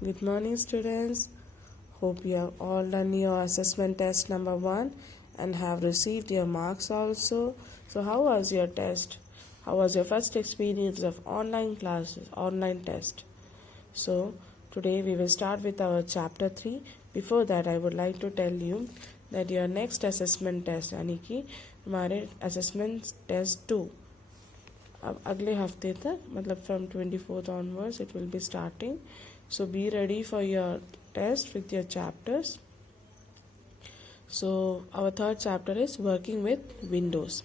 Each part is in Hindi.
Good morning, students. Hope you have all done your assessment test number 1 and have received your marks also. So, how was your test? How was your first experience of online classes, online test? So, today we will start with our chapter 3. Before that, I would like to tell you that your next assessment test यानी कि हमारे assessment test 2 अब अगले हफ्ते तक मतलब from 24th onwards it will be starting. So be ready for your test with your chapters. So our third chapter is working with Windows.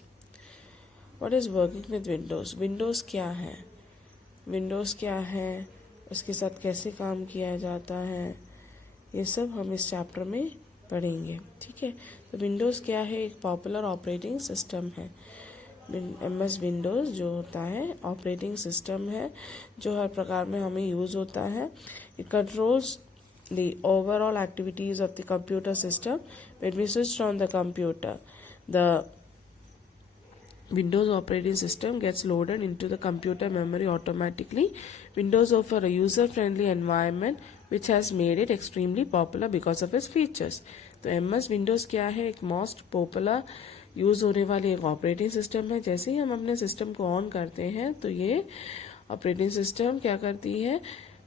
What is working with Windows? Windows क्या है? Windows क्या है? उसके साथ कैसे काम किया जाता है? ये सब हम इस चैप्टर में पढ़ेंगे. ठीक है. तो विंडोज़ क्या है? एक पॉपुलर ऑपरेटिंग सिस्टम है. MS विंडोज़ जो होता है ऑपरेटिंग सिस्टम है जो हर प्रकार में हमें यूज़ होता है. It controls the overall activities of the computer system. When we switch on the computer, the Windows operating system gets loaded into the computer memory automatically. Windows offer a user-friendly environment which has made it extremely popular because of its features. तो MS Windows क्या है? एक मोस्ट पॉपुलर यूज़ होने वाली एक ऑपरेटिंग सिस्टम है. जैसे ही हम अपने सिस्टम को ऑन करते हैं तो ये ऑपरेटिंग सिस्टम क्या करती है?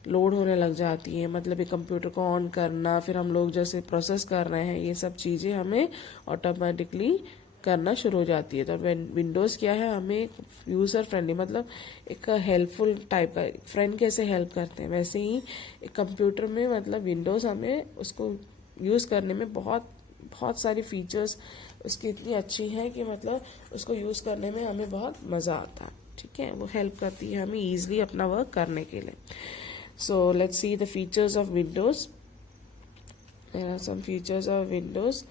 लोड होने लग जाती है. मतलब ये कंप्यूटर को ऑन करना, फिर हम लोग जैसे प्रोसेस कर रहे हैं, ये सब चीज़ें हमें ऑटोमेटिकली करना शुरू हो जाती है. तो विंडोज़ क्या है? हमें यूज़र फ्रेंडली मतलब एक हेल्पफुल टाइप का, फ्रेंड कैसे हेल्प करते हैं वैसे ही एक कंप्यूटर में मतलब विंडोज़ हमें उसको यूज़ करने में बहुत सारी फीचर्स उसकी इतनी अच्छी हैं कि मतलब उसको यूज़ करने में हमें बहुत मज़ा आता है. ठीक है. वो हेल्प करती है हमें ईजिली अपना वर्क करने के लिए. So let's see the features of Windows. There are some features of Windows.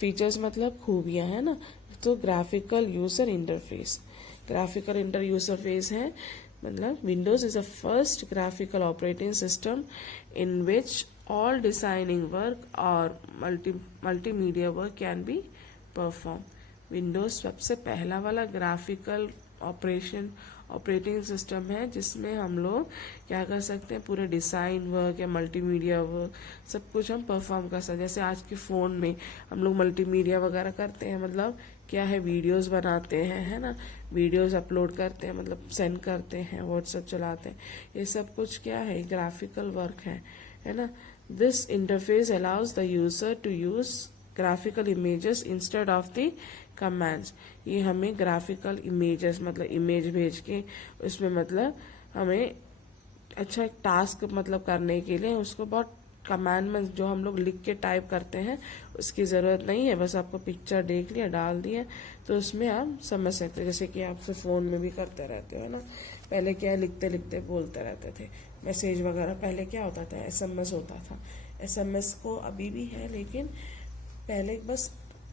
Features मतलब खूबियाँ है ना. तो graphical user interface. Graphical user face है मतलब Windows is a first graphical operating system in which all designing work और multimedia work can be performed. Windows सबसे पहला वाला ग्राफिकल ऑपरेटिंग सिस्टम है जिसमें हम लोग क्या कर सकते हैं? पूरे डिज़ाइन वर्क या मल्टीमीडिया वर्क सब कुछ हम परफॉर्म कर सकते हैं. जैसे आज के फ़ोन में हम लोग मल्टीमीडिया वगैरह करते हैं. मतलब क्या है? वीडियोस बनाते हैं, है ना. वीडियोस अपलोड करते हैं, मतलब सेंड करते हैं, व्हाट्सएप चलाते हैं. ये सब कुछ क्या है? ग्राफिकल वर्क है ना. This interface allows the user to use graphical images instead of the commands. ये हमें graphical images मतलब इमेज भेज के उसमें मतलब हमें अच्छा टास्क मतलब करने के लिए उसको बहुत कमांडमेंट जो हम लोग लिख के टाइप करते हैं उसकी ज़रूरत नहीं है. बस आपको पिक्चर देख लिया, डाल दिया तो उसमें आप समझ सकते हैं. जैसे कि आप फ़ोन में भी करते रहते हो ना. पहले क्या लिखते लिखते बोलते रहते थे. मैसेज वगैरह पहले क्या होता था? SMS होता था. SMS को अभी भी है लेकिन पहले बस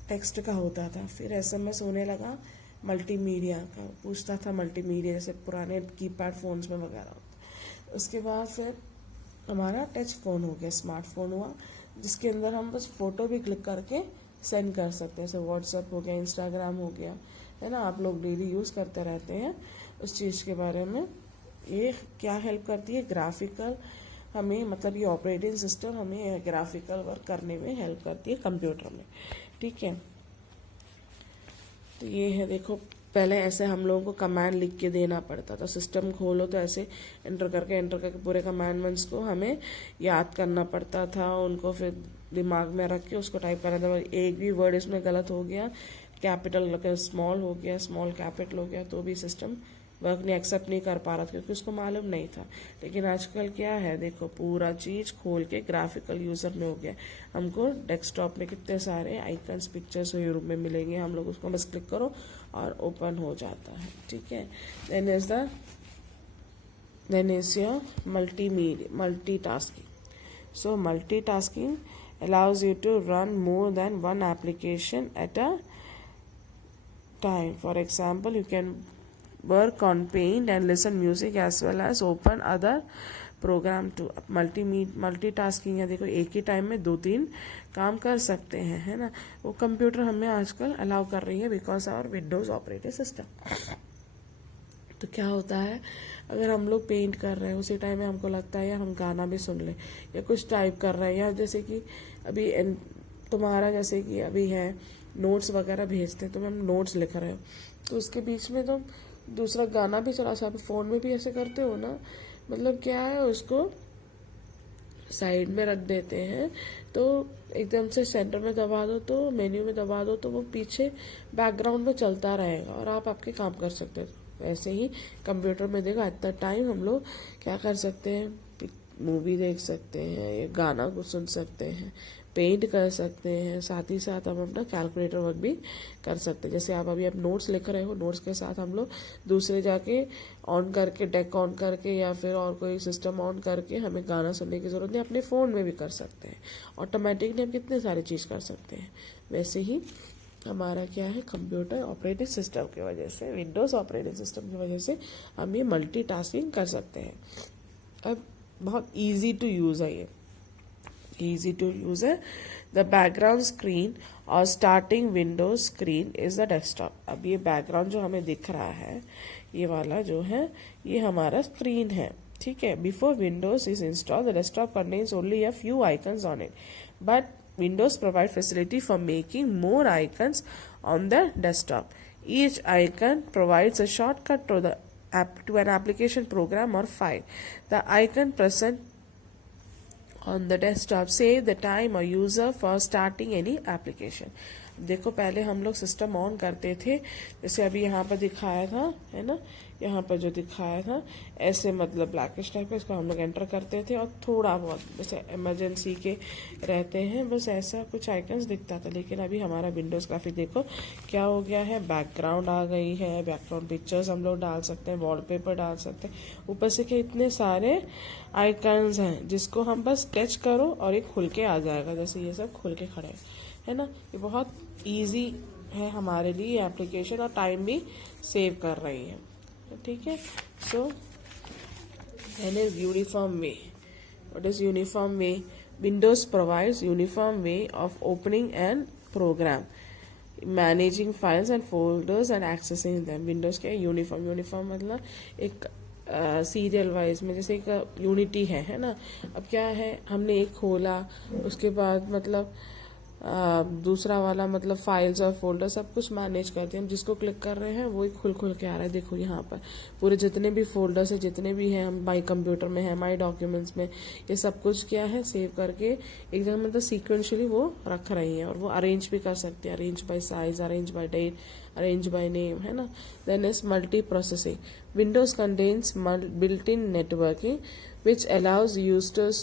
टेक्स्ट का होता था. फिर SMS होने लगा मल्टीमीडिया का. पूछता था मल्टीमीडिया जैसे पुराने कीपैड फ़ोन्स में वगैरह होता. उसके बाद फिर हमारा टच फ़ोन हो गया, स्मार्टफोन हुआ जिसके अंदर हम बस फ़ोटो भी क्लिक करके सेंड कर सकते हैं. जैसे व्हाट्सएप हो गया, इंस्टाग्राम हो गया, है ना. आप लोग डेली यूज़ करते रहते हैं उस चीज़ के बारे में. ये क्या हेल्प करती है? ग्राफिकल हमें मतलब ये ऑपरेटिंग सिस्टम हमें ग्राफिकल वर्क करने में हेल्प करती है कंप्यूटर में. ठीक है. तो ये है देखो, पहले ऐसे हम लोगों को कमांड लिख के देना पड़ता था. सिस्टम खोलो तो ऐसे एंटर करके पूरे कमांडमेंट्स को हमें याद करना पड़ता था. उनको फिर दिमाग में रख के उसको टाइप करना था. एक भी वर्ड इसमें गलत हो गया, कैपिटल स्मॉल हो गया, स्मॉल कैपिटल हो गया तो भी सिस्टम वर्क नहीं एक्सेप्ट नहीं कर पा रहा था क्योंकि उसको मालूम नहीं था. लेकिन आजकल क्या है? देखो पूरा चीज़ खोल के ग्राफिकल यूज़र में हो गया. हमको डेस्कटॉप में कितने सारे आइकन्स पिक्चर्स रूप में मिलेंगे. हम लोग उसको बस क्लिक करो और ओपन हो जाता है. ठीक है. Then is your multitasking. So multitasking allows you to run more than one application at a time. For example, you can work on Paint and listen music as well as open other program to. Multitasking है. देखो एक ही टाइम में 2-3 काम कर सकते हैं, है ना. वो कंप्यूटर हमें आजकल अलाउ कर रही है because our Windows operating system. तो क्या होता है? अगर हम लोग पेंट कर रहे हैं उसी टाइम में हमको लगता है यार हम गाना भी सुन लें, या कुछ टाइप कर रहे हैं, या जैसे कि अभी तुम्हारा जैसे कि अभी है नोट्स वगैरह भेजते हैं, तो हम नोट्स लिख रहे हो तो उसके बीच में तुम दूसरा गाना भी चला सकते, फ़ोन में भी ऐसे करते हो ना, मतलब क्या है उसको साइड में रख देते हैं, तो एकदम से सेंटर में दबा दो, तो मेन्यू में दबा दो तो वो पीछे बैकग्राउंड में चलता रहेगा और आप आपके काम कर सकते हो। ऐसे ही कंप्यूटर में देखो इतना टाइम हम लोग क्या कर सकते हैं, मूवी देख सकते हैं, या गाना को सुन सकते हैं, पेंट कर सकते हैं, साथ ही साथ हम अपना कैलकुलेटर वर्क भी कर सकते हैं। जैसे आप अभी आप नोट्स लिख रहे हो, नोट्स के साथ हम लोग दूसरे जाके ऑन करके डेक ऑन करके या फिर और कोई सिस्टम ऑन करके हमें गाना सुनने की ज़रूरत नहीं, अपने फ़ोन में भी कर सकते हैं। ऑटोमेटिकली हम कितने सारी चीज़ कर सकते हैं। वैसे ही हमारा क्या है, कंप्यूटर ऑपरेटिंग सिस्टम की वजह से, विंडोज़ ऑपरेटिंग सिस्टम की वजह से हम ये मल्टीटास्किंग कर सकते हैं। अब बहुत ईजी टू यूज़ है, ये easy to use है। The background screen और starting Windows screen is the desktop। अब ये background जो हमें दिख रहा है, ये वाला जो है, ये हमारा screen है, ठीक है। Before Windows is installed, the desktop contains only a few icons on it, but Windows provide facility for making more icons on the desktop. Each icon provides a shortcut to the to an application, program or file. The icon present on the desktop save the time or user for starting any application। देखो पहले हम लोग सिस्टम ऑन करते थे, जैसे अभी यहाँ पर दिखाया था, है ना, यहाँ पर जो दिखाया था ऐसे मतलब ब्लैकिश टाइप का, इसको हम लोग एंटर करते थे और थोड़ा बहुत जैसे इमरजेंसी के रहते हैं बस ऐसा कुछ आइकन्स दिखता था। लेकिन अभी हमारा विंडोज़ काफ़ी देखो क्या हो गया है, बैकग्राउंड आ गई है, बैकग्राउंड पिक्चर्स हम लोग डाल सकते हैं, वॉलपेपर डाल सकते हैं, ऊपर से क्या इतने सारे आइकन्स हैं जिसको हम बस टच करो और ये खुल के आ जाएगा, जैसे ये सब खुल के खड़े है ना। ये बहुत ईजी है हमारे लिए एप्लीकेशन और टाइम भी सेव कर रही है, ठीक है। So then is uniform way. What is uniform way? Windows provides uniform way of opening and program, managing files and folders and accessing them. Windows क्या है, यूनिफॉर्म। यूनिफॉर्म मतलब एक सीरियल वाइज में, जैसे एक यूनिटी है ना। अब क्या है, हमने एक खोला उसके बाद मतलब दूसरा वाला मतलब फाइल्स और फोल्डर सब कुछ मैनेज करते हैं। हम जिसको क्लिक कर रहे हैं वो खुल खुल के आ रहा है। देखो यहाँ पर पूरे जितने भी फोल्डर्स है, जितने भी हैं, हम माई कंप्यूटर में है, माई डॉक्यूमेंट्स में, ये सब कुछ क्या है सेव करके एकदम मतलब सीक्वेंशली वो रख रही हैं। और वो अरेंज भी कर सकते हैं, arrange by size, arrange by date, arrange by name, है ना। Then is multi processing. Windows contains built in networking which allows users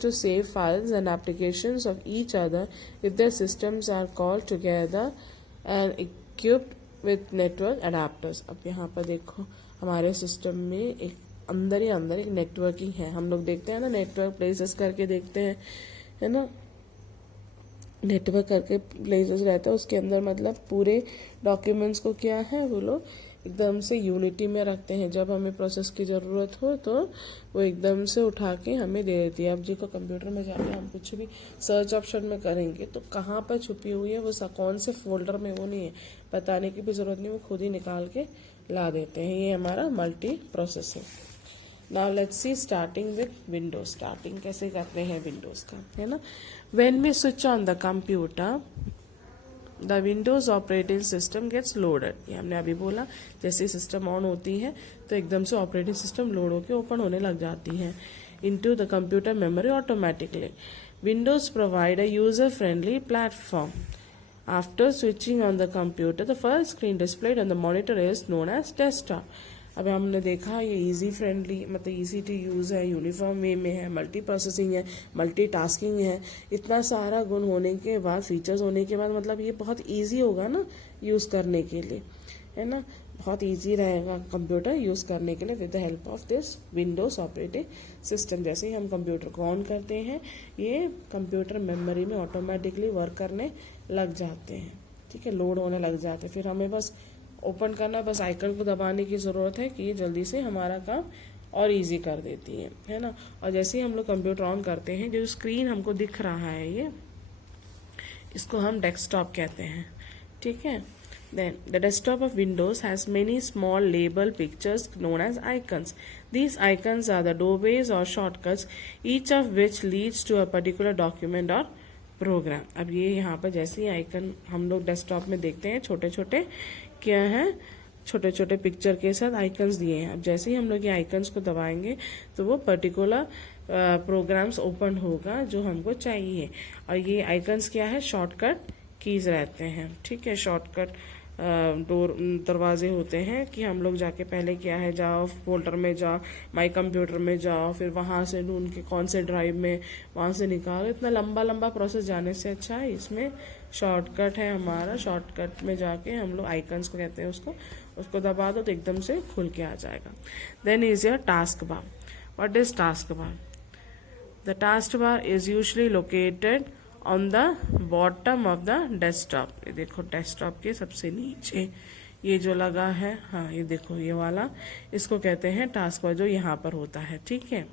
to save files and applications of each other if their systems are called together and equipped with network adapters। अब यहाँ पर देखो हमारे सिस्टम में एक अंदर ही अंदर एक नेटवर्किंग है। हम लोग देखते हैं ना, नेटवर्क प्लेसेस करके देखते हैं, है ना, नेटवर्क करके प्लेसेस रहता है, उसके अंदर मतलब पूरे डॉक्यूमेंट्स को क्या है वो लोग एकदम से यूनिटी में रखते हैं। जब हमें प्रोसेस की ज़रूरत हो तो वो एकदम से उठा के हमें दे देती है। अब जी को कंप्यूटर में जाके हम कुछ भी सर्च ऑप्शन में करेंगे तो कहाँ पर छुपी हुई है वो कौन से फोल्डर में, वो नहीं है, बताने की भी ज़रूरत नहीं, वो खुद ही निकाल के ला देते हैं। ये हमारा multi processing. Now let's see starting with Windows. Starting कैसे करते हैं विंडोज़ का, है ना। When we switch on the computer the Windows operating system gets loaded. ये हमने अभी बोला, जैसे सिस्टम ऑन होती है तो एकदम से ऑपरेटिंग सिस्टम लोड होकर ओपन होने लग जाती है into the computer memory automatically. Windows provide a user friendly platform. After switching on the computer the first screen displayed on the monitor is known as desktop. अब हमने देखा ये इजी फ्रेंडली मतलब इजी टू यूज़ है, यूनिफॉर्म वे में है, मल्टी प्रोसेसिंग है, मल्टी टास्किंग है। इतना सारा गुण होने के बाद, फीचर्स होने के बाद मतलब ये बहुत इजी होगा ना यूज़ करने के लिए, है ना। बहुत इजी रहेगा कंप्यूटर यूज़ करने के लिए with the help of this Windows operating system. जैसे ही हम कंप्यूटर को ऑन करते हैं ये कंप्यूटर मेमोरी में ऑटोमेटिकली वर्क करने लग जाते हैं, ठीक है, लोड होने लग जाते हैं। फिर हमें बस ओपन करना, बस आइकन को दबाने की ज़रूरत है कि ये जल्दी से हमारा काम और इजी कर देती है ना। और जैसे ही हम लोग कंप्यूटर ऑन करते हैं, जो स्क्रीन हमको दिख रहा है ये, इसको हम डेस्कटॉप कहते हैं, ठीक है। Then the desktop of Windows has many small label pictures known as icons. These icons are the doorways or shortcuts, each of which leads to a particular document or program. अब ये यहाँ पर जैसे ही आइकन हम लोग डेस्कटॉप में देखते हैं, छोटे छोटे क्या है, छोटे छोटे पिक्चर के साथ आइकन्स दिए हैं. अब जैसे ही हम लोग ये आइकन्स को दबाएंगे तो वो पर्टिकुलर प्रोग्राम्स ओपन होगा जो हमको चाहिए. और ये आइकन्स क्या है, शॉर्टकट कीज रहते हैं. ठीक है, शॉर्टकट दरवाजे होते हैं कि हम लोग जाके पहले क्या है, जाओ फोल्डर में जाओ, माई कंप्यूटर में जाओ, फिर वहाँ से ढूंढ के कौन से ड्राइव में वहाँ से निकालो. इतना लंबा लंबा प्रोसेस जाने से अच्छा है इसमें शॉर्टकट है हमारा. शॉर्टकट में जाके हम लोग आइकन्स को कहते हैं, उसको दबा दो तो एकदम से खुल के आ जाएगा. Then is your task bar. What is task bar? The task bar is usually located on the bottom of the desktop. ये देखो डेस्कटॉप के सबसे नीचे ये जो लगा है, हाँ ये देखो ये वाला, इसको कहते हैं टास्क बार, जो यहाँ पर होता है. ठीक है,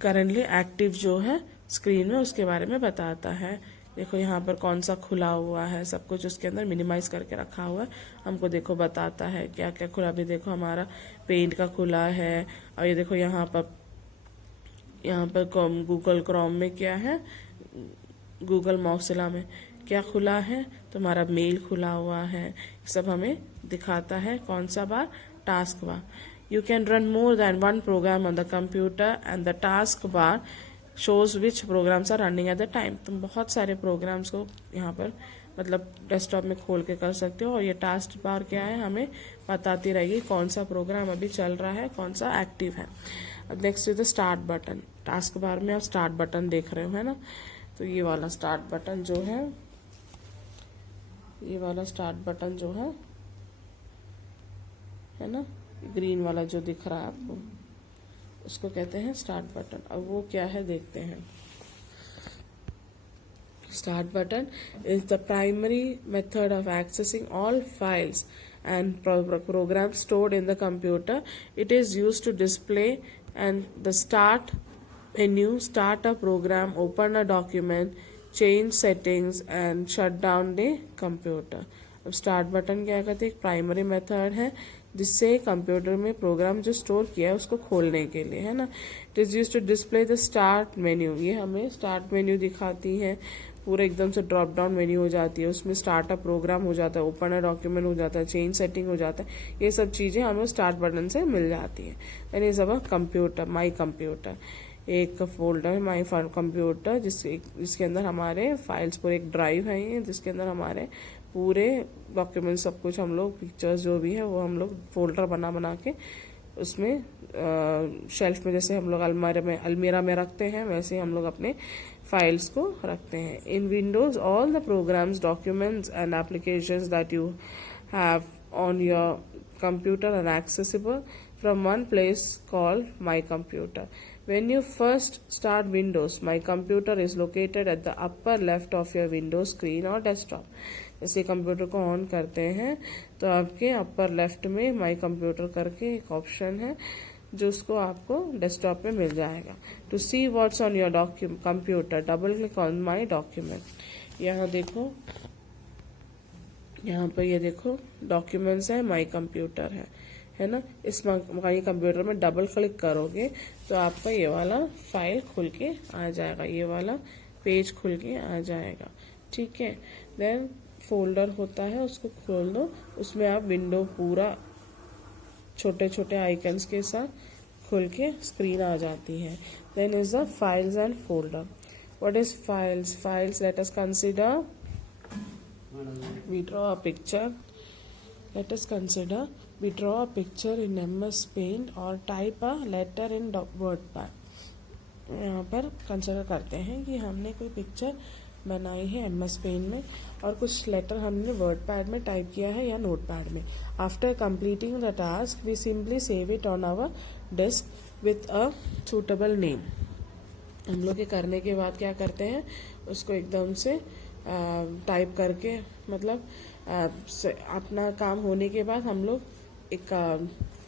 करंटली एक्टिव जो है स्क्रीन में उसके बारे में बताता है. देखो यहाँ पर कौन सा खुला हुआ है, सब कुछ उसके अंदर मिनिमाइज करके रखा हुआ है. हमको देखो बताता है क्या क्या खुला. अभी देखो हमारा पेंट का खुला है. और ये देखो यहाँ पर गूगल क्रोम में क्या है, गूगल मॉक्सिला में क्या खुला है, तो हमारा मेल खुला हुआ है. सब हमें दिखाता है. कौन सा bar? Taskbar. You can run more than one program on the computer and the task bar shows which programs are running at the time. तुम बहुत सारे प्रोग्राम्स को यहाँ पर मतलब डेस्कटॉप में खोल के कर सकते हो. और ये टास्क बार क्या है, हमें बताती रहेगी कौन सा प्रोग्राम अभी चल रहा है, कौन सा एक्टिव है. Next is the start button. Task bar में आप स्टार्ट बटन देख रहे हो, है ना. तो ये वाला स्टार्ट बटन जो है, ये वाला स्टार्ट बटन जो है ना, ग्रीन वाला जो दिख रहा है आपको, उसको कहते हैं स्टार्ट बटन. अब वो क्या है देखते हैं. Start button is the primary method of accessing all files and programs stored in the computer. It is used to display and the start menu, start a program, open a document, change settings and shut down the computer. अब स्टार्ट बटन क्या कहते हैं, एक प्राइमरी मेथड है जिससे कंप्यूटर में प्रोग्राम जो स्टोर किया है उसको खोलने के लिए, है ना. It is use to display the start menu. ये हमें स्टार्ट मेन्यू दिखाती है. पूरा एकदम से ड्रॉप डाउन मेन्यू हो जाती है. उसमें स्टार्टअप प्रोग्राम हो जाता है, ओपन अ डॉक्यूमेंट हो जाता है, चेंज सेटिंग हो जाता है. ये सब चीजें हमें स्टार्ट बटन से मिल जाती है. यानी ये सब कंप्यूटर, माई कंप्यूटर एक फोल्डर है, माई कंप्यूटर, जिसके अंदर हमारे फाइल्स पूरे, एक ड्राइव है ये जिसके अंदर हमारे पूरे डॉक्यूमेंट सब कुछ हम लोग, पिक्चर्स जो भी है वो हम लोग फोल्डर बना के उसमें शेल्फ में, जैसे हम लोग अलमीरा में रखते हैं, वैसे हम लोग अपने फाइल्स को रखते हैं. In Windows all the programs, documents and applications that you have on your computer are accessible from one place called My Computer. When you first start Windows, My Computer is located at the upper left of your Windows screen or desktop. जैसे कंप्यूटर को ऑन करते हैं तो आपके अपर लेफ्ट में माई कंप्यूटर करके एक ऑप्शन है जो उसको आपको डेस्कटॉप पे मिल जाएगा. To see what's on your computer, double click on my document. यहाँ देखो, यहाँ पर ये देखो डॉक्यूमेंट्स है, माई कंप्यूटर है ना. इस माई कंप्यूटर में डबल क्लिक करोगे तो आपका ये वाला फाइल खुल के आ जाएगा, ये वाला पेज खुल के आ जाएगा. ठीक है. देन फोल्डर होता है, उसको खोल दो, उसमें आप विंडो पूरा छोटे छोटे आइकन्स के साथ खुल के स्क्रीन आ जाती है. Then is the files and folder. What is files? Files, let us consider, we draw a picture. Let us consider we draw a picture in MS Paint or type a letter in WordPad. यहाँ पर कंसिडर करते हैं कि हमने कोई पिक्चर बनाई है MS Paint में और कुछ लेटर हमने WordPad में टाइप किया है या नोटपैड में. After completing the task we simply save it on our disk with a suitable name. हम लोग ये करने के बाद क्या करते हैं, उसको एकदम से टाइप करके, मतलब अपना काम होने के बाद हम लोग एक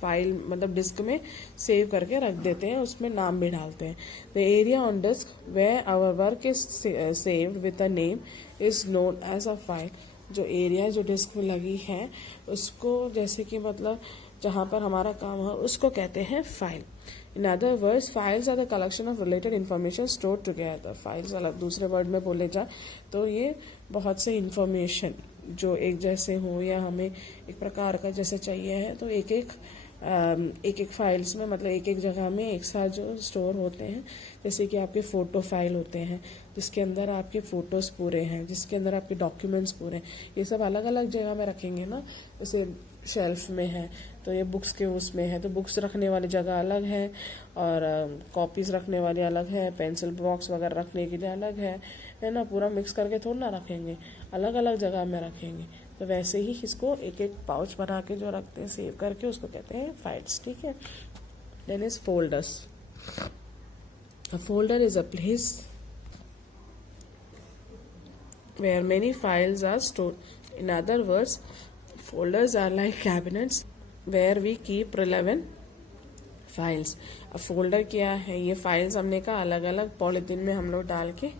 फाइल मतलब डिस्क में सेव करके रख देते हैं, उसमें नाम भी डालते हैं। The area on disk where our work is saved with a name is known as a file. जो एरिया जो डिस्क में लगी है उसको, जैसे कि मतलब जहाँ पर हमारा काम है, उसको कहते हैं file. In other words files are the collection of related information store together. Files अलग दूसरे वर्ड में बोले जाए तो ये बहुत से इंफॉर्मेशन जो एक जैसे हो या हमें एक प्रकार का जैसे चाहिए है, तो एक एक फाइल्स में मतलब एक एक जगह में एक साथ जो स्टोर होते हैं। जैसे कि आपके फ़ोटो फाइल होते हैं जिसके अंदर आपके फ़ोटोज़ पूरे हैं, जिसके अंदर आपके डॉक्यूमेंट्स पूरे हैं, ये सब अलग अलग जगह में रखेंगे ना। जैसे शेल्फ में है तो ये बुक्स के उसमें है, तो बुक्स रखने वाली जगह अलग है और कॉपीज़ रखने वाली अलग है, पेंसिल बॉक्स वगैरह रखने के लिए अलग है ना। पूरा मिक्स करके थोड़ा ना रखेंगे, अलग अलग जगह में रखेंगे। तो वैसे ही इसको एक एक पाउच बना के जो रखते हैं सेव करके, उसको कहते हैं फाइल्स, ठीक है। Then is folders. A folder is a place where many files are stored. In other words, folders are like cabinets where we keep relevant files. अब फोल्डर क्या है? ये फाइल्स हमने कहा अलग अलग पॉलीथीन में हम लोग डाल के,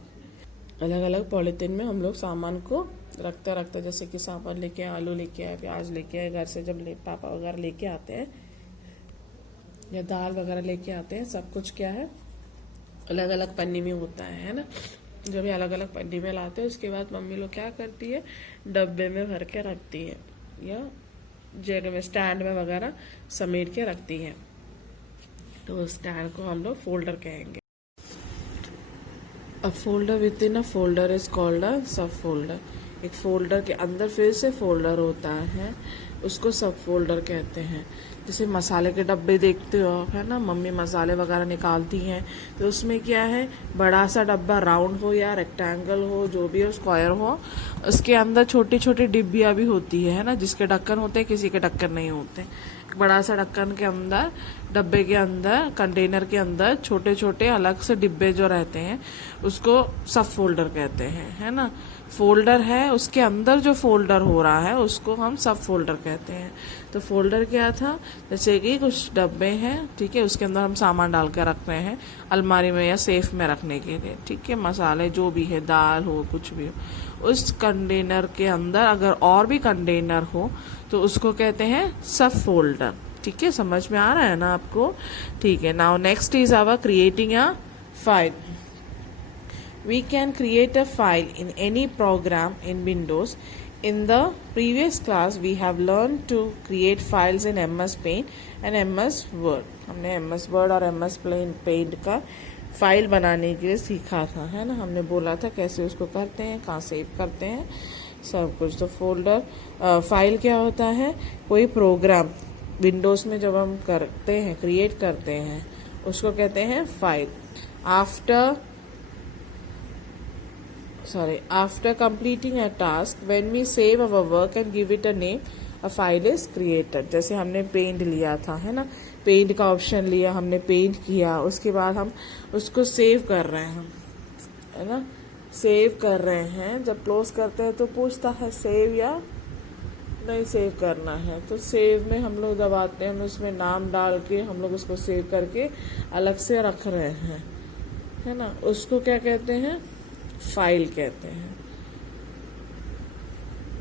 अलग अलग पॉलीथीन में हम लोग सामान को रखते रखते, जैसे कि सामान लेके आए, आलू लेके आए, प्याज लेके आए, घर से जब पापा वगैरह लेके आते हैं या दाल वगैरह लेके आते हैं, सब कुछ क्या है अलग अलग पन्नी में होता है ना। जब ये अलग अलग पन्नी में लाते हैं उसके बाद मम्मी लोग क्या करती है, डब्बे में भर के रखती है या जगह में स्टैंड में वगैरह समेट के रखती है। तो उस स्टैंड को हम लोग फोल्डर कहेंगे। A folder with in a folder is called a सब फोल्डर। एक फोल्डर के अंदर फिर से फोल्डर होता है, उसको सब फोल्डर कहते हैं। जैसे मसाले के डब्बे देखते हो आप, है ना, मम्मी मसाले वगैरह निकालती हैं तो उसमें क्या है, बड़ा सा डब्बा राउंड हो या रेक्टेंगल हो, जो भी हो, स्क्वायर हो, उसके अंदर छोटी छोटी डिब्बियाँ भी होती है ना, जिसके ढक्कन होते हैं, किसी के ढक्कन नहीं होते। बड़ा सा ढक्कन के अंदर, डब्बे के अंदर, कंटेनर के अंदर छोटे छोटे अलग से डिब्बे जो रहते हैं उसको सब फोल्डर कहते हैं, है ना। फोल्डर है, उसके अंदर जो फोल्डर हो रहा है उसको हम सब फोल्डर कहते हैं। तो फोल्डर क्या था, जैसे कि कुछ डब्बे हैं, ठीक है, उसके अंदर हम सामान डाल के रख रहे हैं अलमारी में या सेफ में रखने के लिए, ठीक है, मसाले जो भी है, दाल हो, कुछ भी हो, उस कंटेनर के अंदर अगर और भी कंटेनर हो तो उसको कहते हैं सब फोल्डर, ठीक है। समझ में आ रहा है ना आपको? ठीक है। Now next is our creating a file. We can create a file in any program in Windows. In the previous class, we have learned to create files in MS Paint and MS Word. हमने MS Word और MS Paint का फाइल बनाने के लिए सीखा था, है ना। हमने बोला था कैसे उसको करते हैं, कहाँ सेव करते हैं, सब कुछ। तो फोल्डर फाइल क्या होता है, कोई प्रोग्राम विंडोज़ में जब हम करते हैं, क्रिएट करते हैं, उसको कहते हैं file. After completing a task, when we save our work and give it a name, a file is created. जैसे हमने पेंट लिया था, है ना, पेंट का ऑप्शन लिया, हमने पेंट किया, उसके बाद हम उसको सेव कर रहे हैं, है ना, सेव कर रहे हैं। जब क्लोज करते हैं तो पूछता है सेव या नहीं सेव करना है, तो सेव में हम लोग दबाते हैं, हम उसमें नाम डाल के हम लोग उसको सेव करके अलग से रख रहे हैं, है ना। उसको क्या कहते हैं, फाइल कहते हैं।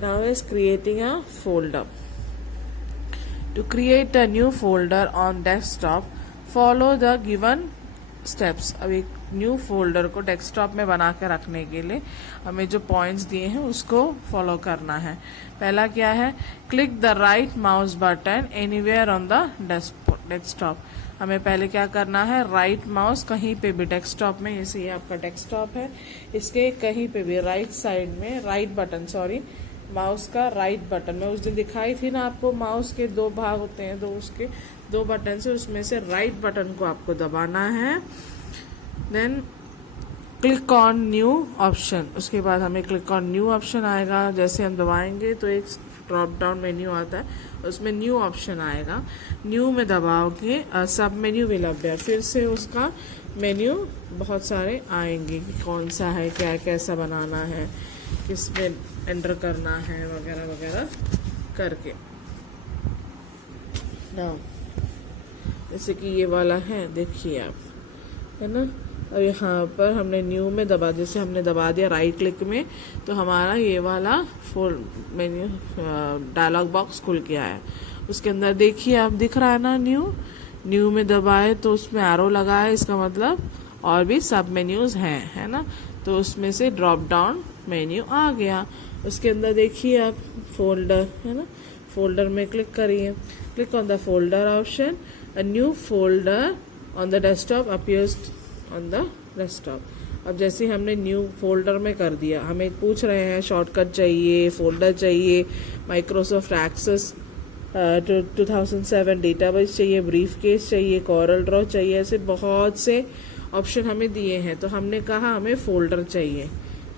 Now is creating a folder. To create a new folder on desktop, follow the given steps. अब एक न्यू फोल्डर को डेस्कटॉप में बना के रखने के लिए हमें जो पॉइंट्स दिए हैं उसको फॉलो करना है। पहला क्या है, click the right mouse button anywhere on the desktop. हमें पहले क्या करना है, राइट माउस कहीं पे भी डेस्कटॉप में, जैसे ये आपका डेस्कटॉप है, इसके कहीं पे भी राइट साइड में राइट बटन, माउस का राइट बटन में उस दिन दिखाई थी ना आपको, माउस के दो भाग होते हैं, उसके दो बटन से उसमें से राइट बटन को आपको दबाना है। Then click on new option, उसके बाद हमें क्लिक ऑन न्यू ऑप्शन आएगा। जैसे हम दबाएंगे तो एक ड्रॉप डाउन मेन्यू आता है, उसमें न्यू ऑप्शन आएगा। न्यू में दबाओगे सब मेन्यू विल अपीयर, फिर से उसका मेन्यू बहुत सारे आएंगे कि कौन सा है, क्या कैसा बनाना है, किस में एंटर करना है, वगैरह वगैरह करके। नाउ जैसे कि ये वाला है, देखिए आप, है ना। अब यहाँ पर हमने न्यू में दबा, जैसे हमने दबा दिया राइट क्लिक में, तो हमारा ये वाला फुल मेन्यू डायलॉग बॉक्स खुल के आया। उसके अंदर देखिए आप, दिख रहा है ना न्यू में दबाए तो उसमें एरो लगा है, इसका मतलब और भी सब मेन्यूज हैं, है ना। तो उसमें से ड्रॉप डाउन मेन्यू आ गया। उसके अंदर देखिए आप फोल्डर, है ना, फोल्डर में क्लिक करिए, click on the folder option, a new folder on the desktop appears on the desktop. अब जैसे हमने न्यू फोल्डर में कर दिया, हमें पूछ रहे हैं शॉर्टकट चाहिए, फोल्डर चाहिए, माइक्रोसॉफ्ट एक्सेस 2007 डेटाबेस चाहिए, ब्रीफ केस चाहिए, कॉरल ड्रॉ चाहिए, ऐसे बहुत से ऑप्शन हमें दिए हैं। तो हमने कहा हमें फोल्डर चाहिए,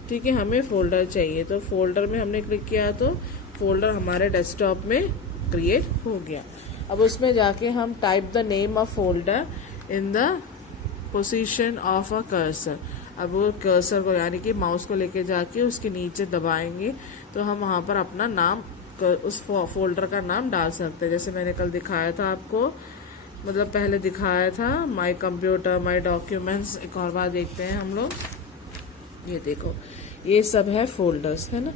ठीक है, हमें फोल्डर चाहिए। तो फोल्डर में हमने क्लिक किया तो फोल्डर हमारे डेस्कटॉप में क्रिएट हो गया। अब उसमें जाके हम type the name of folder in the position of a cursor. अब वो कर्सर को यानी कि माउस को लेके जाके उसके नीचे दबाएंगे तो हम वहाँ पर अपना नाम, उस फोल्डर का नाम डाल सकते हैं। जैसे मैंने कल दिखाया था आपको, मतलब पहले दिखाया था, माय कंप्यूटर, माय डॉक्यूमेंट्स। एक और बार देखते हैं हम लोग, ये देखो ये सब है फोल्डर्स, है ना।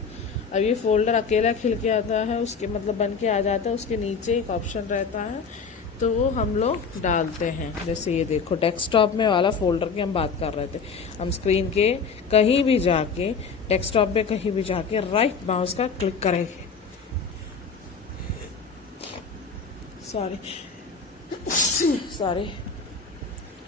अब ये फोल्डर अकेला खिल के आता है, उसके मतलब बन के आ जाता है, उसके नीचे एक ऑप्शन रहता है तो वो हम लोग डालते हैं। जैसे ये देखो डेस्कटॉप में वाला फोल्डर की हम बात कर रहे थे, हम स्क्रीन के कहीं भी जाके, डेस्कटॉप में कहीं भी जाके राइट माउस का क्लिक करेंगे, सॉरी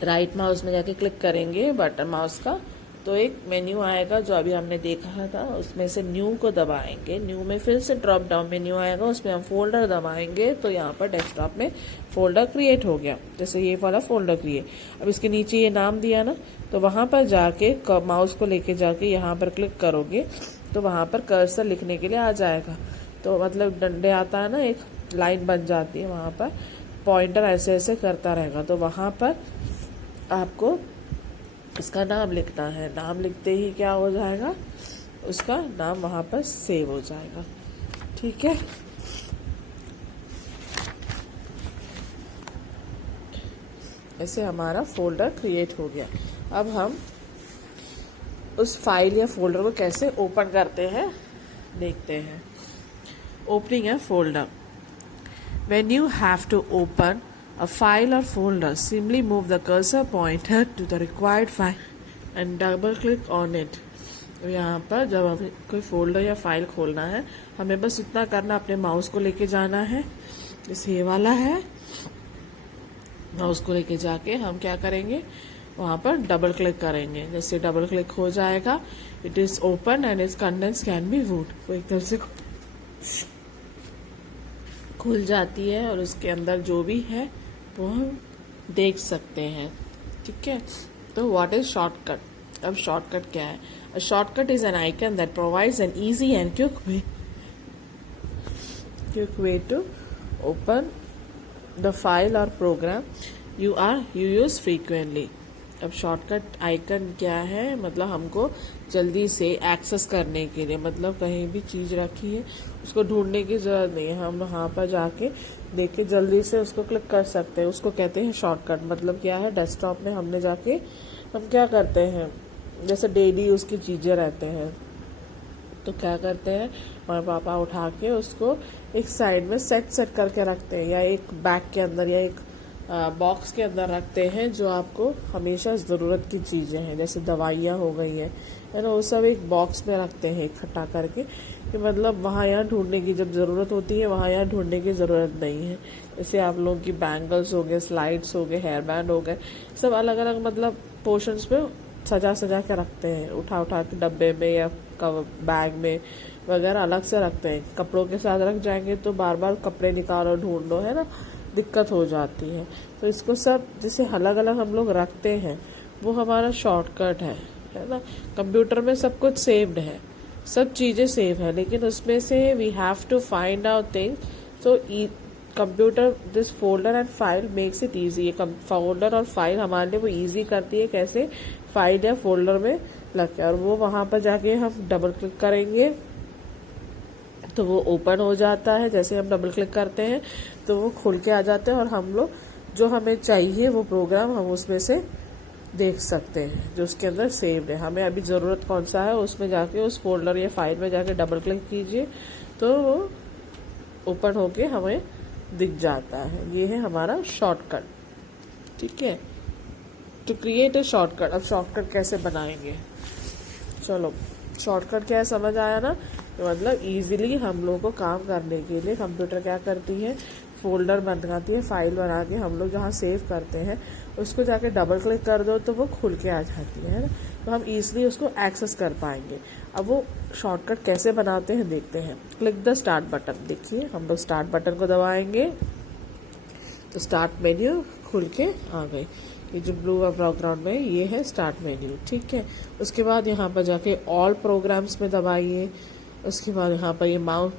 राइट माउस में जाके क्लिक करेंगे बटन माउस का, तो एक मेन्यू आएगा जो अभी हमने देखा था, उसमें से न्यू को दबाएंगे, न्यू में फिर से ड्रॉप डाउन मेन्यू आएगा, उसमें हम फोल्डर दबाएंगे तो यहाँ पर डेस्कटॉप में फोल्डर क्रिएट हो गया। जैसे ये वाला फोल्डर क्रिएट, अब इसके नीचे ये नाम दिया ना, तो वहाँ पर जाके माउस को लेके जाके यहाँ पर क्लिक करोगे तो वहाँ पर कर्सर लिखने के लिए आ जाएगा। तो मतलब डंडे आता है ना, एक लाइन बन जाती है, वहाँ पर पॉइंटर ऐसे ऐसे करता रहेगा, तो वहाँ पर आपको इसका नाम लिखना है। नाम लिखते ही क्या हो जाएगा, उसका नाम वहाँ पर सेव हो जाएगा, ठीक है। ऐसे हमारा फोल्डर क्रिएट हो गया। अब हम उस फाइल या फोल्डर को कैसे ओपन करते हैं देखते हैं। Opening A folder, when you have to open a file or folder, simply move the cursor pointer to the required file and double click on it. यहाँ पर जब हमें कोई फोल्डर या फाइल खोलना है, हमें बस इतना करना, अपने माउस को लेके जाना है, जैसे ये वाला है, माउस को लेके जाके हम क्या करेंगे, वहाँ पर डबल क्लिक करेंगे। जैसे डबल क्लिक हो जाएगा, it is open and it's contents can be viewed, वो एक तरफ से खुल जाती है और उसके अंदर जो भी है वो हम देख सकते हैं, ठीक है। तो व्हाट इज शॉर्टकट? अब शॉर्टकट क्या है? A shortcut is an icon that provides an easy and quick way to open the file और प्रोग्राम यू यूज फ्रीक्वेंटली। अब शॉर्टकट आइकन क्या है, मतलब हमको जल्दी से एक्सेस करने के लिए, मतलब कहीं भी चीज़ रखी है उसको ढूंढने की ज़रूरत नहीं है, हम वहाँ पर जाके देख के जल्दी से उसको क्लिक कर सकते हैं, उसको कहते हैं शॉर्टकट। मतलब क्या है, डेस्कटॉप में हमने जाके हम क्या करते हैं, जैसे डेली उसकी चीज़ें रहते हैं तो क्या करते हैं, हमारे पापा उठा के उसको एक साइड में सेट करके रखते हैं, या एक बैग के अंदर या एक बॉक्स के अंदर रखते हैं, जो आपको हमेशा ज़रूरत की चीज़ें हैं, जैसे दवाइयाँ हो गई हैं, है ना, वो सब एक बॉक्स में रखते हैं इकट्ठा करके, कि मतलब वहाँ यहाँ ढूंढने की जब ज़रूरत होती है वहाँ यहाँ ढूंढने की ज़रूरत नहीं है। जैसे आप लोगों की बैंगल्स हो गए, स्लाइड्स हो गए, हेयर बैंड हो गए, सब अलग अलग मतलब पोर्शंस पे सजा के रखते हैं, उठा के डब्बे में या बैग में वगैरह अलग से रखते हैं। कपड़ों के साथ रख जाएंगे तो बार बार कपड़े निकालो ढूंढो, है ना, दिक्कत हो जाती है। तो इसको सब जैसे अलग अलग हम लोग रखते हैं, वो हमारा शॉर्टकट है ना। कंप्यूटर में सब कुछ सेव्ड है, सब चीज़ें सेव है, लेकिन उसमें से we have to find out things. So computer this folder and file makes it easy. ये फोल्डर और फाइल हमारे लिए वो ईजी करती है, कैसे, फाइल या फोल्डर में लग के, और वो वहाँ पर जाके हम डबल क्लिक करेंगे तो वो ओपन हो जाता है। जैसे हम डबल क्लिक करते हैं तो वो खुल के आ जाते हैं और हम लोग जो हमें चाहिए वो प्रोग्राम हम उसमें से देख सकते हैं जो उसके अंदर सेव्ड है। हमें अभी ज़रूरत कौन सा है उसमें जाके उस फोल्डर या फाइल में जाके डबल क्लिक कीजिए तो वो ओपन होके हमें दिख जाता है। ये है हमारा शॉर्टकट। ठीक है, टू क्रिएट अ शॉर्टकट। अब शॉर्टकट कैसे बनाएंगे, चलो शॉर्टकट क्या है समझ आया ना। तो मतलब इजीली हम लोग को काम करने के लिए कंप्यूटर क्या करती है, फोल्डर बनाती है, फाइल बना के हम लोग जहाँ सेव करते हैं उसको जाके डबल क्लिक कर दो तो वो खुल के आ जाती है ना। तो हम इजीली उसको एक्सेस कर पाएंगे। अब वो शॉर्टकट कैसे बनाते हैं देखते हैं। Click the start button. देखिए हम लोग स्टार्ट बटन को दबाएंगे तो स्टार्ट मेन्यू खुल के आ गई। ये जो ब्लू बैकग्राउंड में ये है स्टार्ट मेन्यू। ठीक है, उसके बाद यहाँ पर जाके ऑल प्रोग्राम्स में दबाइए। उसके बाद यहाँ पर ये माउस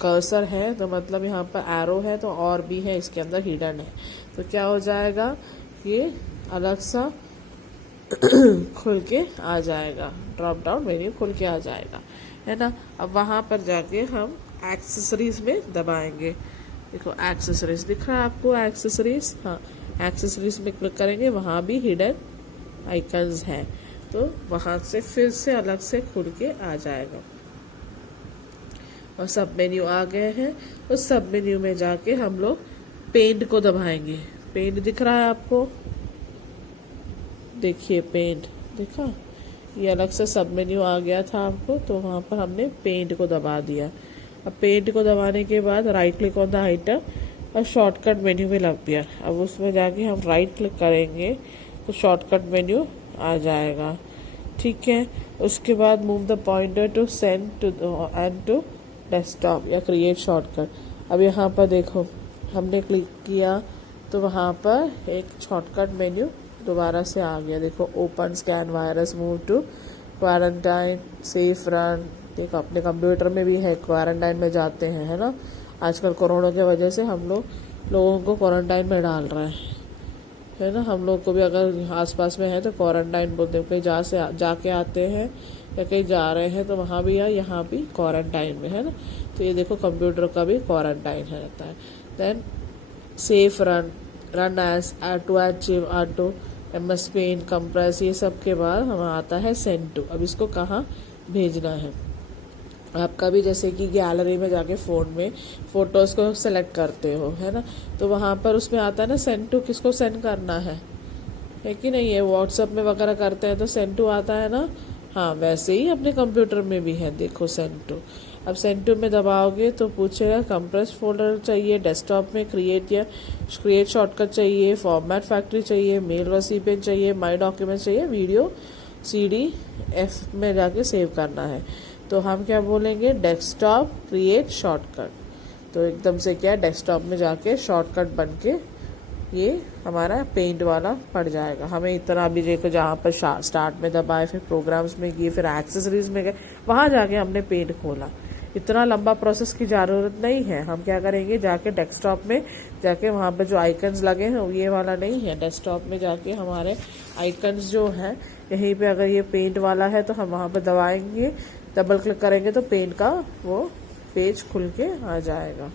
कर्सर है तो मतलब यहाँ पर एरो है तो और भी है इसके अंदर हिडन है तो क्या हो जाएगा, ये अलग सा खुल के आ जाएगा, ड्रॉप डाउन मेन्यू खुल के आ जाएगा, है ना। अब वहाँ पर जाके हम एक्सेसरीज में दबाएंगे। देखो एक्सेसरीज दिख रहा है आपको, एक्सेसरीज, हाँ एक्सेसरीज में क्लिक करेंगे, वहाँ भी हिडन आइकन्स हैं तो वहाँ से फिर से अलग से खुल के आ जाएगा। और सब मेन्यू आ गए हैं। उस सब मेन्यू में जाके हम लोग पेंट को दबाएंगे। पेंट दिख रहा है आपको, देखिए पेंट दिखा, ये अलग से सब मेन्यू आ गया था आपको तो वहाँ पर हमने पेंट को दबा दिया। अब पेंट को दबाने के बाद right click on the item और शॉर्टकट मेन्यू में लग गया। अब उसमें जाके हम राइट क्लिक करेंगे तो शॉर्टकट मेन्यू आ जाएगा। ठीक है, उसके बाद move the pointer to send to and to desktop या क्रिएट शॉर्टकट। अब यहाँ पर देखो हमने क्लिक किया तो वहाँ पर एक शॉर्टकट मेन्यू दोबारा से आ गया। देखो open, scan virus, move to quarantine, safe run. देखो अपने कंप्यूटर में भी है, क्वारंटाइन में जाते हैं, है ना। आजकल कोरोना की वजह से हम लोगों को क्वारंटाइन में डाल रहे हैं, है ना। हम लोग को भी अगर आसपास में है तो क्वारंटाइन बोलते हैं, कहीं जाके आते हैं या कहीं जा रहे हैं तो वहाँ भी या यहाँ भी क्वारंटाइन में, है ना। तो ये देखो कंप्यूटर का भी क्वारंटाइन रहता है। Then safe run, run as, to achieve, auto, MS pen, compress, ये सब के बाद हमें आता है सेंड टू। अब इसको कहाँ भेजना है, आपका भी जैसे कि गैलरी में जाके फ़ोन में फ़ोटोज़ को सेलेक्ट करते हो, है ना, तो वहाँ पर उसमें आता है ना सेंड टू, किसको सेंड करना है कि नहीं। है व्हाट्सएप में वगैरह करते हैं तो सेंड टू आता है ना। हाँ वैसे ही अपने कंप्यूटर में भी है, देखो सेंड टू। अब सेंड टू में दबाओगे तो पूछेगा कंप्रेस फोल्डर चाहिए, डेस्कटॉप में क्रिएट शॉर्टकट चाहिए, फॉर्मेट फैक्ट्री चाहिए, मेल रेसिपिएंट चाहिए, माई डॉक्यूमेंट चाहिए, वीडियो CDF में जाके सेव करना है। तो हम क्या बोलेंगे, डेस्कटॉप क्रिएट शॉर्टकट। तो एकदम से क्या डेस्कटॉप में जाके शॉर्टकट बन के ये हमारा पेंट वाला पड़ जाएगा। हमें इतना भी देखो जहाँ पर स्टार्ट में दबाए, फिर प्रोग्राम्स में गए, फिर एक्सेसरीज में गए, वहाँ जाके हमने पेंट खोला। इतना लंबा प्रोसेस की ज़रूरत नहीं है। हम क्या करेंगे, जाके डेस्कटॉप में जाके वहाँ पे जो आइकन्स लगे हैं ये वाला नहीं है, डेस्कटॉप में जाके हमारे आइकन्स जो है यहीं पे अगर ये पेंट वाला है तो हम वहाँ पे दबाएंगे, डबल क्लिक करेंगे तो पेंट का वो पेज खुल के आ जाएगा,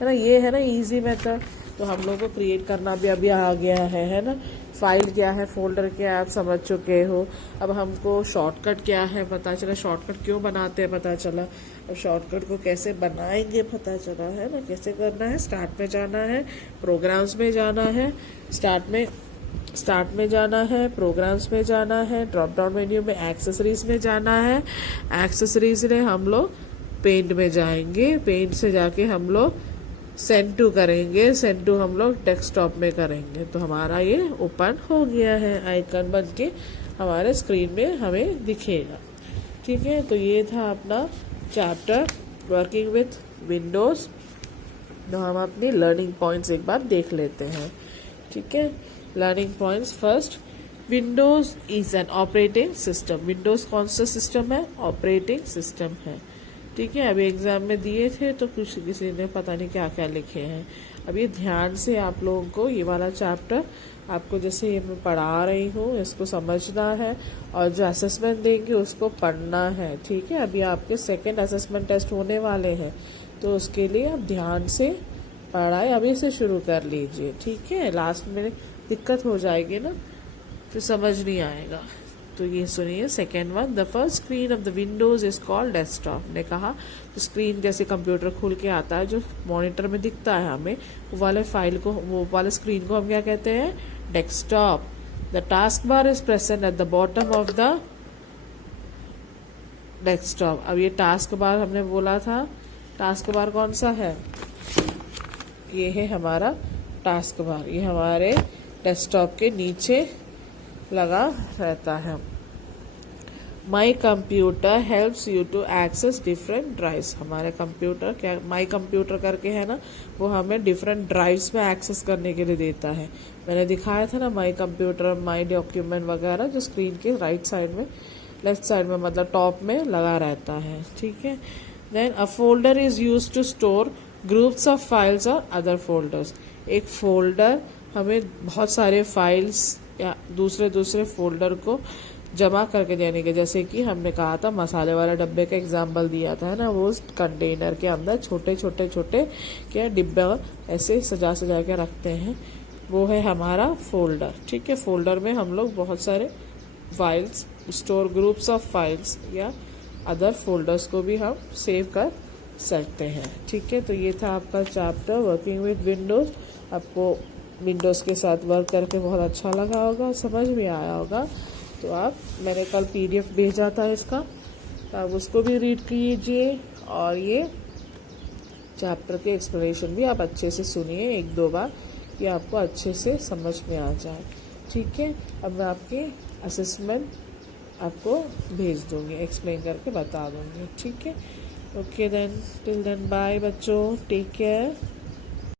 है ना। ये है ना इजी मेथड। तो हम लोग को क्रिएट करना भी अभी आ गया है ना। फाइल क्या है, फोल्डर क्या है, आप समझ चुके हो। अब हमको शॉर्टकट क्या है पता चला, शॉर्टकट क्यों बनाते हैं पता चला, अब शॉर्टकट को कैसे बनाएंगे पता चला, है ना। कैसे करना है, स्टार्ट में जाना है, प्रोग्राम्स में जाना है, स्टार्ट में जाना है, प्रोग्राम्स में जाना है, ड्रॉप डाउन मेन्यू में एक्सेसरीज में जाना है, एक्सेसरीज में हम लोग पेंट में जाएंगे, पेंट से जाके हम लोग सेंड टू करेंगे, सेंड टू हम लोग डेस्कटॉप में करेंगे। तो हमारा ये ओपन हो गया है, आइकन बन के हमारे स्क्रीन में हमें दिखेगा। ठीक है, तो ये था अपना चैप्टर वर्किंग विथ विंडोज़। तो हम अपनी लर्निंग पॉइंट्स एक बार देख लेते हैं। ठीक है, learning points first, Windows is an operating system. Windows कौन सा सिस्टम है, ऑपरेटिंग सिस्टम है। ठीक है, अभी एग्जाम में दिए थे तो कुछ किसी ने पता नहीं क्या क्या लिखे हैं। अब ये ध्यान से आप लोगों को ये वाला चैप्टर आपको जैसे ये मैं पढ़ा रही हूँ इसको समझना है और जो असेसमेंट देंगे उसको पढ़ना है। ठीक है, अभी आपके सेकंड असेसमेंट टेस्ट होने वाले हैं तो उसके लिए आप ध्यान से पढ़ाई अभी से शुरू कर लीजिए, ठीक है। लास्ट में दिक्कत हो जाएगी ना, फिर समझ नहीं आएगा। तो ये सुनिए second one, the first screen of the Windows is called desktop. ने कहा तो स्क्रीन जैसे कंप्यूटर खुल के आता है, जो मॉनिटर में दिखता है हमें, वो वाले फाइल को, वो वाले स्क्रीन को हम क्या कहते हैं, desktop. The task bar is present at the bottom of the desktop. अब ये टास्क बार हमने बोला था, टास्क बार कौन सा है, ये है हमारा टास्क बार, ये हमारे डेस्कटॉप के नीचे लगा रहता है। My computer helps you to access different drives. हमारे कंप्यूटर क्या, माई कंप्यूटर करके है ना, वो हमें डिफरेंट ड्राइव्स में एक्सेस करने के लिए देता है। मैंने दिखाया था ना माई कंप्यूटर, माई डॉक्यूमेंट वगैरह, जो स्क्रीन के राइट साइड में, लेफ्ट साइड में मतलब टॉप में लगा रहता है, ठीक है। Then a folder is use to store groups of files और अदर फोल्डर्स। एक फोल्डर हमें बहुत सारे फाइल्स या दूसरे फोल्डर को जमा करके देने के, जैसे कि हमने कहा था मसाले वाले डब्बे का एग्जाम्पल दिया था ना, वो कंटेनर के अंदर छोटे छोटे छोटे क्या डिब्बे ऐसे सजा सजा के रखते हैं, वो है हमारा फोल्डर, ठीक है। फोल्डर में हम लोग बहुत सारे files store, groups of files या अदर फोल्डर्स को भी हम सेव कर सकते हैं, ठीक है। तो ये था आपका चैप्टर वर्किंग विद विंडोज। आपको विंडोज़ के साथ वर्क करके बहुत अच्छा लगा होगा, समझ में आया होगा। तो आप, मैंने कल PDF भेजा था इसका, तो आप उसको भी रीड कीजिए और ये चैप्टर के एक्सप्लेनेशन भी आप अच्छे से सुनिए 1-2 बार, कि आपको अच्छे से समझ में आ जाए, ठीक है। अब मैं आपके असेसमेंट आपको भेज दूँगी, एक्सप्लेन करके बता दूँगी, ठीक है। Okay then, till then bye बच्चों, टेक केयर।